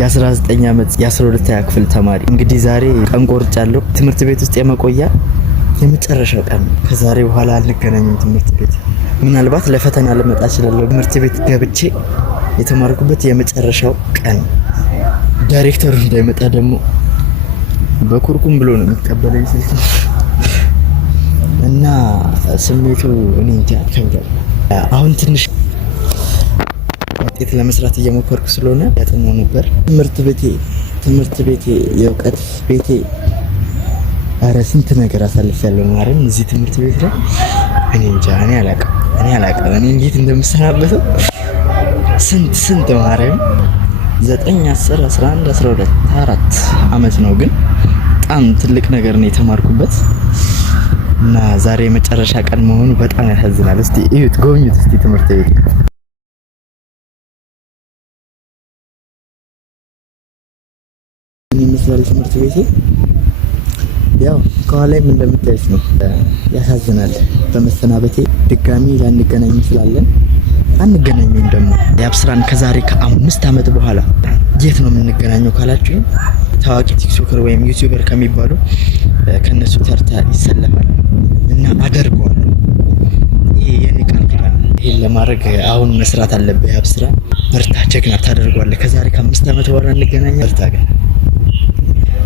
የ19 ዓመት የ12ኛ ክፍል ተማሪ እንግዲህ ዛሬ ቀን ቆርጫለሁ። ትምህርት ቤት ውስጥ የመቆያ የመጨረሻው ቀን። ከዛሬ በኋላ አልገናኝም ትምህርት ቤት። ምናልባት ለፈተና ልመጣ እችላለሁ። ትምህርት ቤት ገብቼ የተማርኩበት የመጨረሻው ቀን። ዳይሬክተሩ እንዳይመጣ ደግሞ በኩርኩም ብሎ ነው የሚቀበለኝ ስልክ እና ስሜቱ እኔ እንጃ ከብዷል። አሁን ትንሽ ውጤት ለመስራት እየሞከርኩ ስለሆነ ያጠናው ነበር። ትምህርት ቤቴ የእውቀት ቤቴ። አረ ስንት ነገር አሳልፌያለሁ ማርያም እዚህ ትምህርት ቤት ላይ። እኔ እንጃ እኔ አላውቅም እኔ እንዴት እንደምሰናበተው። ስንት ማርያም 9 10 11 12 4 አመት ነው፣ ግን በጣም ትልቅ ነገር ነው የተማርኩበት እና ዛሬ የመጨረሻ ቀን መሆኑ በጣም ያሳዝናል። እስቲ እዩት፣ ጎብኙት እስቲ ትምህርት ቤት። ምን ይመስላል ትምህርት ቤቴ? ያው ከኋላይም እንደምታዩት ነው። ያሳዝናል በመሰናበቴ። ድጋሚ ላንገናኝ እንችላለን፣ አንገናኝም ደግሞ። የአብስራን ከዛሬ ከ5 አመት በኋላ የት ነው የምንገናኘው ካላችሁ ታዋቂ ቲክቶከር ወይም ዩቲዩበር ከሚባሉ ከነሱ ተርታ ይሰለፋል እና አደርገዋለሁ። ይሄ የኔ ቃል ኪዳን። ይሄን ለማድረግ አሁን መስራት አለብህ። አብስራ በርታ፣ ጀግና፣ ታደርገዋለህ። ከዛሬ ከ5 አመት በኋላ እንገናኛለን። በርታ ግን